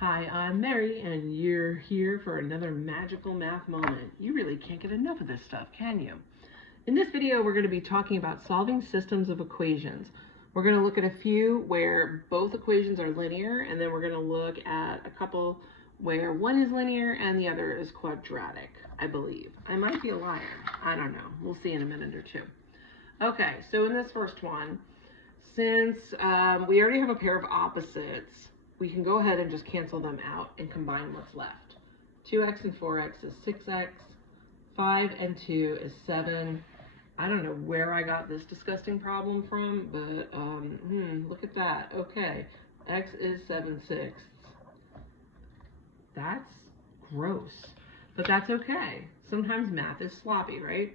Hi, I'm Mary, and you're here for another magical math moment. You really can't get enough of this stuff, can you? In this video, we're going to be talking about solving systems of equations. We're going to look at a few where both equations are linear, and then we're going to look at a couple where one is linear and the other is quadratic, I believe. I might be a liar. I don't know. We'll see in a minute or two. Okay, so in this first one, since we already have a pair of opposites, we can go ahead and just cancel them out and combine what's left. 2x and 4x is 6x, 5 and 2 is 7. I don't know where I got this disgusting problem from, but look at that. Okay, x is 7/6. That's gross, but that's okay. Sometimes math is sloppy, right?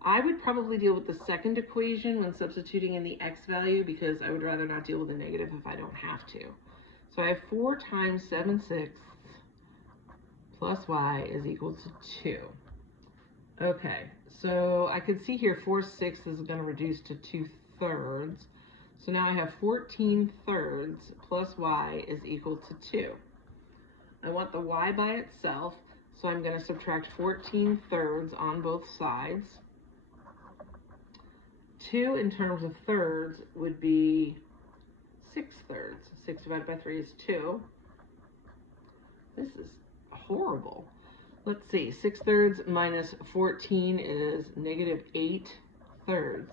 I would probably deal with the second equation when substituting in the x value because I would rather not deal with a negative if I don't have to. So I have 4 times 7/6 plus y is equal to 2. Okay, so I can see here 4/6 is going to reduce to 2/3. So now I have 14/3 plus y is equal to 2. I want the y by itself, so I'm going to subtract 14/3 on both sides. 2 in terms of thirds would be 6/3. 6 divided by 3 is 2. This is horrible. Let's see, 6/3 minus 14 is -8/3.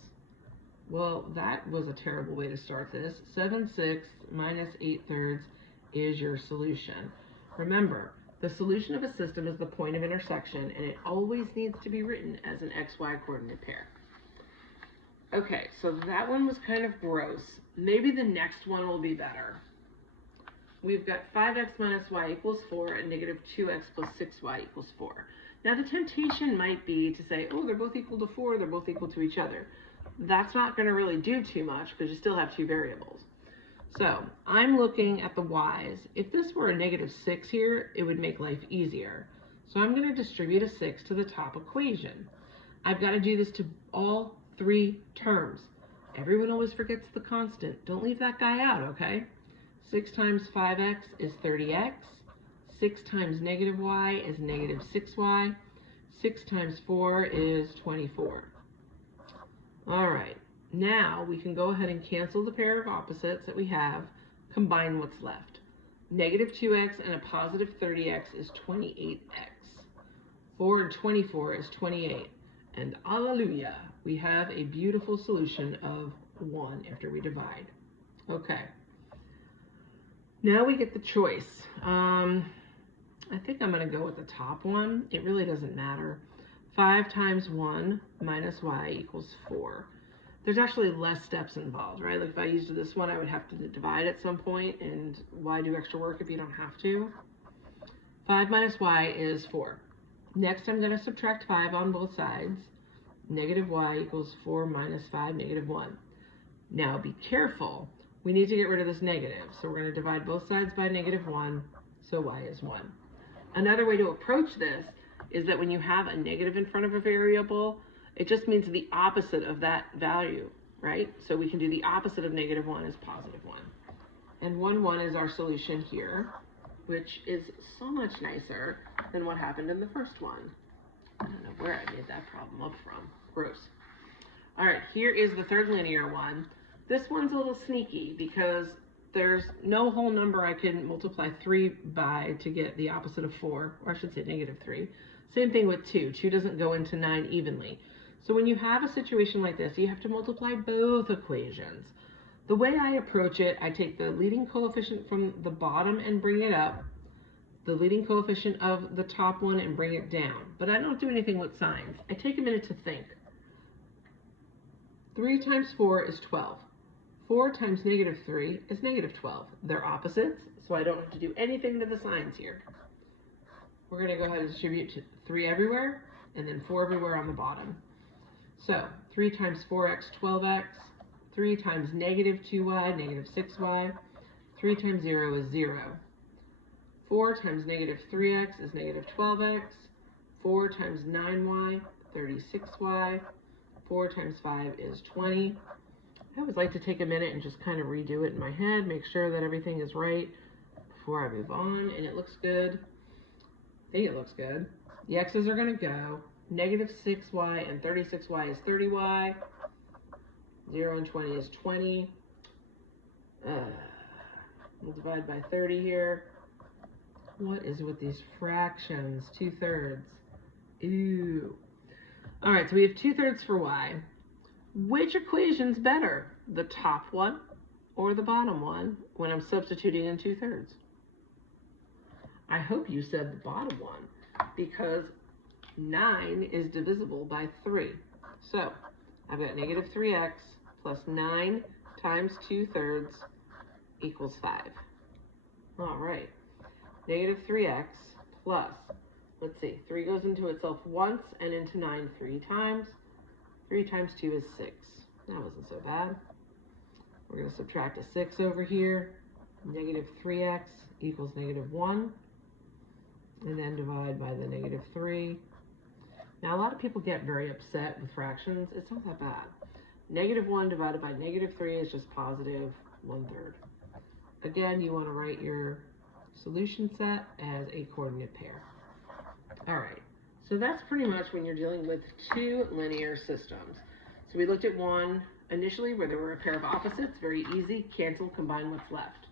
Well, that was a terrible way to start this. 7/6 minus 8/3 is your solution. Remember, the solution of a system is the point of intersection, and it always needs to be written as an xy coordinate pair. Okay, so that one was kind of gross. Maybe the next one will be better. We've got 5x minus y equals 4 and -2x plus 6y equals 4. Now the temptation might be to say, oh, they're both equal to 4, they're both equal to each other. That's not going to really do too much because you still have two variables. So I'm looking at the y's. If this were a -6 here, it would make life easier. So I'm going to distribute a 6 to the top equation. I've got to do this to all 3 terms. Everyone always forgets the constant. Don't leave that guy out, okay? 6 times 5x is 30x. 6 times -y is -6y. 6 times 4 is 24. All right, now we can go ahead and cancel the pair of opposites that we have, combine what's left. -2x and a positive 30x is 28x. 4 and 24 is 28. And hallelujah, we have a beautiful solution of 1 after we divide. Okay. Now we get the choice. I think I'm going to go with the top one. It really doesn't matter. 5 times 1 minus y equals 4. There's actually less steps involved, right? Like if I used this one, I would have to divide at some point, and why do extra work if you don't have to? 5 minus y is 4. Next, I'm going to subtract 5 on both sides. -y equals 4 minus 5, -1. Now be careful. We need to get rid of this negative. So we're going to divide both sides by -1, so y is 1. Another way to approach this is that when you have a negative in front of a variable, it just means the opposite of that value, right? So we can do the opposite of -1 is +1. And 1, 1 is our solution here, which is so much nicer than what happened in the first one. I don't know where I made that problem up from. Gross. All right, here is the third linear one. This one's a little sneaky because there's no whole number I can multiply 3 by to get the opposite of 4, or I should say -3. Same thing with 2. 2 doesn't go into 9 evenly. So when you have a situation like this, you have to multiply both equations. The way I approach it, I take the leading coefficient from the bottom and bring it up, the leading coefficient of the top one and bring it down. But I don't do anything with signs. I take a minute to think. 3 times 4 is 12. 4 times -3 is -12. They're opposites, so I don't have to do anything to the signs here. We're going to go ahead and distribute to 3 everywhere, and then 4 everywhere on the bottom. So 3 times 4x, 12x. 3 times -2y, -6y. 3 times 0 is 0. 4 times -3x is -12x. 4 times 9y, 36y. 4 times 5 is 20. I always like to take a minute and just kind of redo it in my head, make sure that everything is right. before I move on, and it looks good. I think it looks good. The x's are going to go. Negative 6y and 36y is 30y. 0 and 20 is 20. We'll divide by 30 here. What is with these fractions? 2/3. Ooh. All right, so we have 2/3 for y. Which equation's better? The top one or the bottom one when I'm substituting in 2/3? I hope you said the bottom one, because 9 is divisible by 3. So I've got negative 3x plus 9 times 2/3 equals 5. All right, negative 3x plus, let's see, 3 goes into itself once and into 9 3 times. 3 times 2 is 6. That wasn't so bad. We're going to subtract a 6 over here. Negative 3x equals negative 1. And then divide by the negative 3. Now, a lot of people get very upset with fractions. It's not that bad. Negative 1 divided by negative 3 is just positive 1/3. Again, you want to write your solution set as a coordinate pair. All right, so that's pretty much when you're dealing with two linear systems. So we looked at one initially where there were a pair of opposites, very easy, cancel, combine what's left.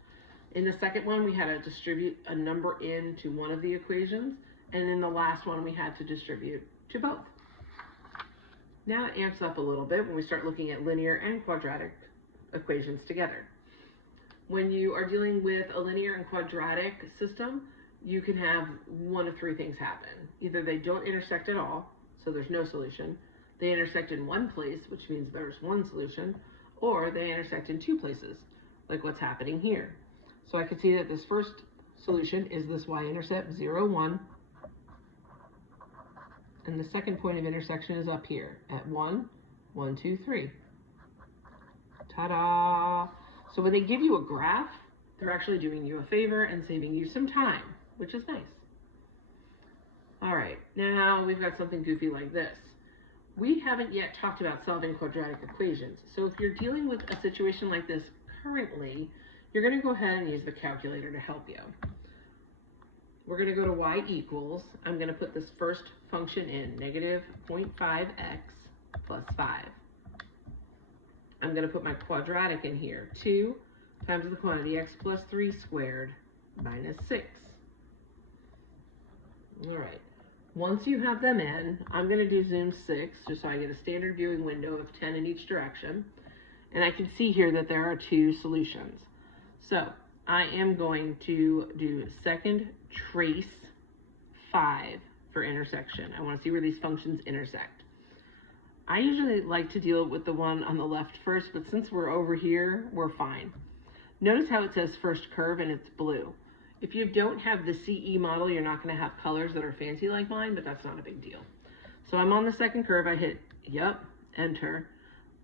In the second one, we had to distribute a number into one of the equations, and in the last one, we had to distribute to both. Now it amps up a little bit when we start looking at linear and quadratic equations together. When you are dealing with a linear and quadratic system, you can have one of three things happen. Either they don't intersect at all, so there's no solution. They intersect in one place, which means there's one solution, or they intersect in two places, like what's happening here. So I can see that this first solution is this y-intercept 0, 1. And the second point of intersection is up here at 1, 1, 2, 3. Ta-da! So when they give you a graph, they're actually doing you a favor and saving you some time, which is nice. All right, now we've got something goofy like this. We haven't yet talked about solving quadratic equations. So if you're dealing with a situation like this currently, you're going to go ahead and use the calculator to help you. We're going to go to y equals, I'm going to put this first function in, negative 0.5x plus 5. I'm going to put my quadratic in here, 2 times the quantity x plus 3 squared minus 6. All right, once you have them in, I'm going to do zoom 6 just so I get a standard viewing window of 10 in each direction. And I can see here that there are two solutions. So I am going to do second trace 5 for intersection. I want to see where these functions intersect. I usually like to deal with the one on the left first, but since we're over here, we're fine. Notice how it says first curve and it's blue. If you don't have the CE model, you're not going to have colors that are fancy like mine, but that's not a big deal. So I'm on the second curve. I hit, enter.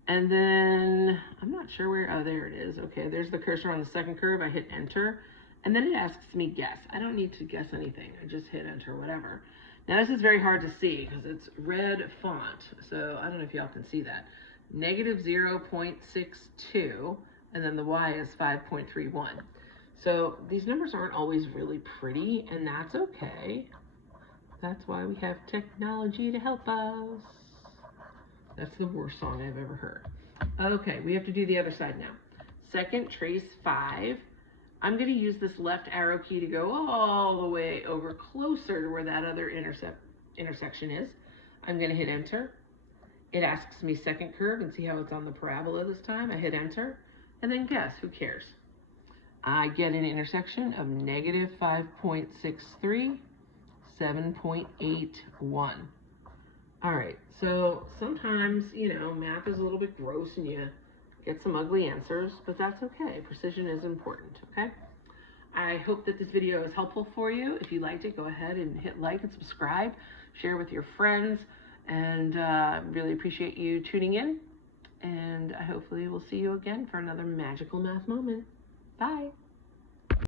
And then I'm not sure where, oh, there it is. Okay, there's the cursor on the second curve. I hit enter. And then it asks me guess. I don't need to guess anything. I just hit enter, whatever. Now this is very hard to see because it's red font. So I don't know if y'all can see that. Negative 0.62, and then the y is 5.31. So these numbers aren't always really pretty, and that's okay. That's why we have technology to help us. That's the worst song I've ever heard. Okay, we have to do the other side now. Second trace 5. I'm going to use this left arrow key to go all the way over closer to where that other intersection is. I'm going to hit enter. It asks me second curve, and see how it's on the parabola this time. I hit enter, and then guess, who cares? I get an intersection of negative 5.63, 7.81. All right, so sometimes, math is a little bit gross and you get some ugly answers, but that's okay. Precision is important, okay? I hope that this video is helpful for you. If you liked it, go ahead and hit like and subscribe, share with your friends, and really appreciate you tuning in. And I hopefully will see you again for another magical math moment. Bye.